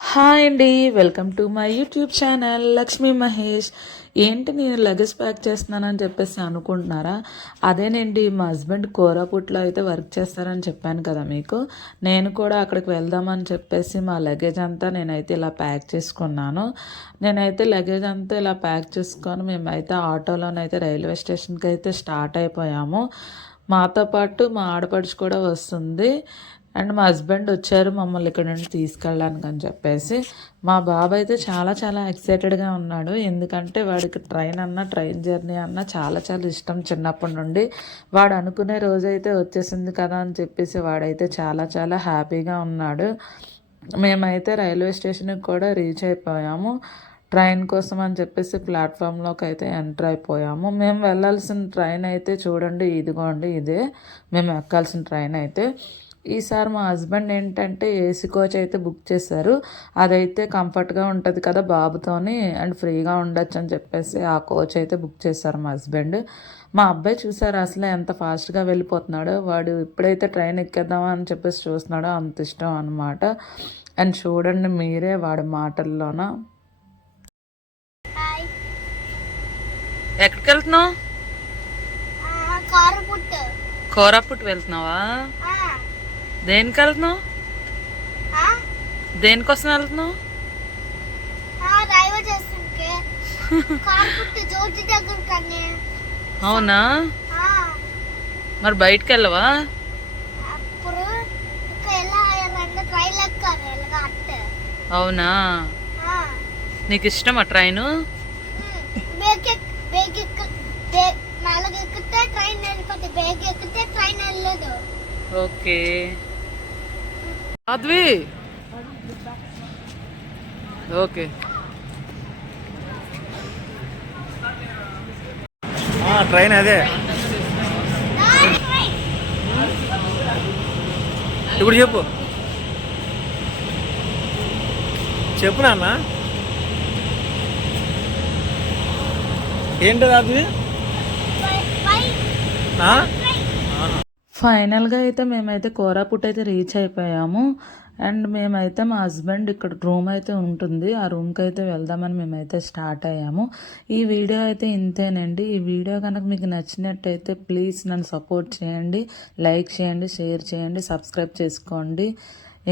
Hi అండి, welcome to my YouTube channel Lakshmi Mahesh. ఏంటి నేను లగేజ్ ప్యాక్ చేస్తున్నానని చెప్పేసి అనుకుంటున్నారా? అదేనండి, మా హస్బెండ్ కోరాపుట్లో అయితే వర్క్ చేస్తారని చెప్పాను కదా మీకు. నేను కూడా అక్కడికి వెళ్దామని చెప్పేసి మా లగేజ్ అంతా నేనైతే ఇలా ప్యాక్ చేసుకున్నాను. నేనైతే లగేజ్ అంతా ఇలా ప్యాక్ చేసుకొని మేమైతే ఆటోలోనైతే రైల్వే స్టేషన్కి అయితే స్టార్ట్ అయిపోయాము. మాతో పాటు మా ఆడపడుచు కూడా వస్తుంది. అండ్ మా హస్బెండ్ వచ్చారు మమ్మల్ని ఇక్కడ నుండి తీసుకెళ్ళడానికి అని చెప్పేసి. మా బాబు అయితే చాలా చాలా ఎక్సైటెడ్గా ఉన్నాడు. ఎందుకంటే వాడికి ట్రైన్ జర్నీ అన్న చాలా చాలా ఇష్టం చిన్నప్పటి నుండి. వాడు అనుకునే రోజైతే వచ్చేసింది కదా అని చెప్పేసి వాడైతే చాలా చాలా హ్యాపీగా ఉన్నాడు. మేమైతే రైల్వే స్టేషన్కి కూడా రీచ్ అయిపోయాము. ట్రైన్ కోసం అని చెప్పేసి ప్లాట్ఫామ్లోకి అయితే ఎంటర్ అయిపోయాము. మేము వెళ్ళాల్సిన ట్రైన్ అయితే చూడండి, ఇదిగోండి, ఇదే మేము ఎక్కాల్సిన ట్రైన్ అయితే. ఈసారి మా హస్బెండ్ ఏంటంటే ఏసీ కోచ్ అయితే బుక్ చేశారు. అదైతే కంఫర్ట్గా ఉంటుంది కదా బాబుతోని, అండ్ ఫ్రీగా ఉండొచ్చు అని చెప్పేసి ఆ కోచ్ అయితే బుక్ చేశారు మా హస్బెండ్. మా అబ్బాయి చూసారు అసలు ఎంత ఫాస్ట్గా వెళ్ళిపోతున్నాడో. వాడు ఇప్పుడైతే ట్రైన్ ఎక్కేద్దామా అని చెప్పేసి చూస్తున్నాడో, అంత ఇష్టం అనమాట. అండ్ చూడండి మీరే వాడి మాటల్లోన. ఎక్కడికి వెళ్తున్నావు? కోరాపుట్ వెళ్తున్నావా? దేనికి వెళ్తున్నావు? దేనికోసం వెళ్తున్నావు? అవునా, మరి బయటకు వెళ్ళవా? అవునా, నీకు ఇష్టమా train? Okay Advi, okay. Train అదే ఇప్పుడు చెప్పు చెప్పు నాన్న, ఏంటది అది? ఫైనల్గా అయితే మేమైతే కోరాపుట్ అయితే రీచ్ అయిపోయాము. అండ్ మేమైతే మా హస్బెండ్ ఇక్కడ రూమ్ అయితే ఉంటుంది, ఆ రూమ్కి అయితే వెళ్దామని మేమైతే స్టార్ట్ అయ్యాము. ఈ వీడియో అయితే ఇంతేనండి. ఈ వీడియో కనుక మీకు నచ్చినట్టయితే ప్లీజ్ నన్ను సపోర్ట్ చేయండి, లైక్ చేయండి, షేర్ చేయండి, సబ్స్క్రైబ్ చేసుకోండి.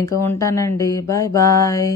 ఇంకా ఉంటానండి, బాయ్ బాయ్.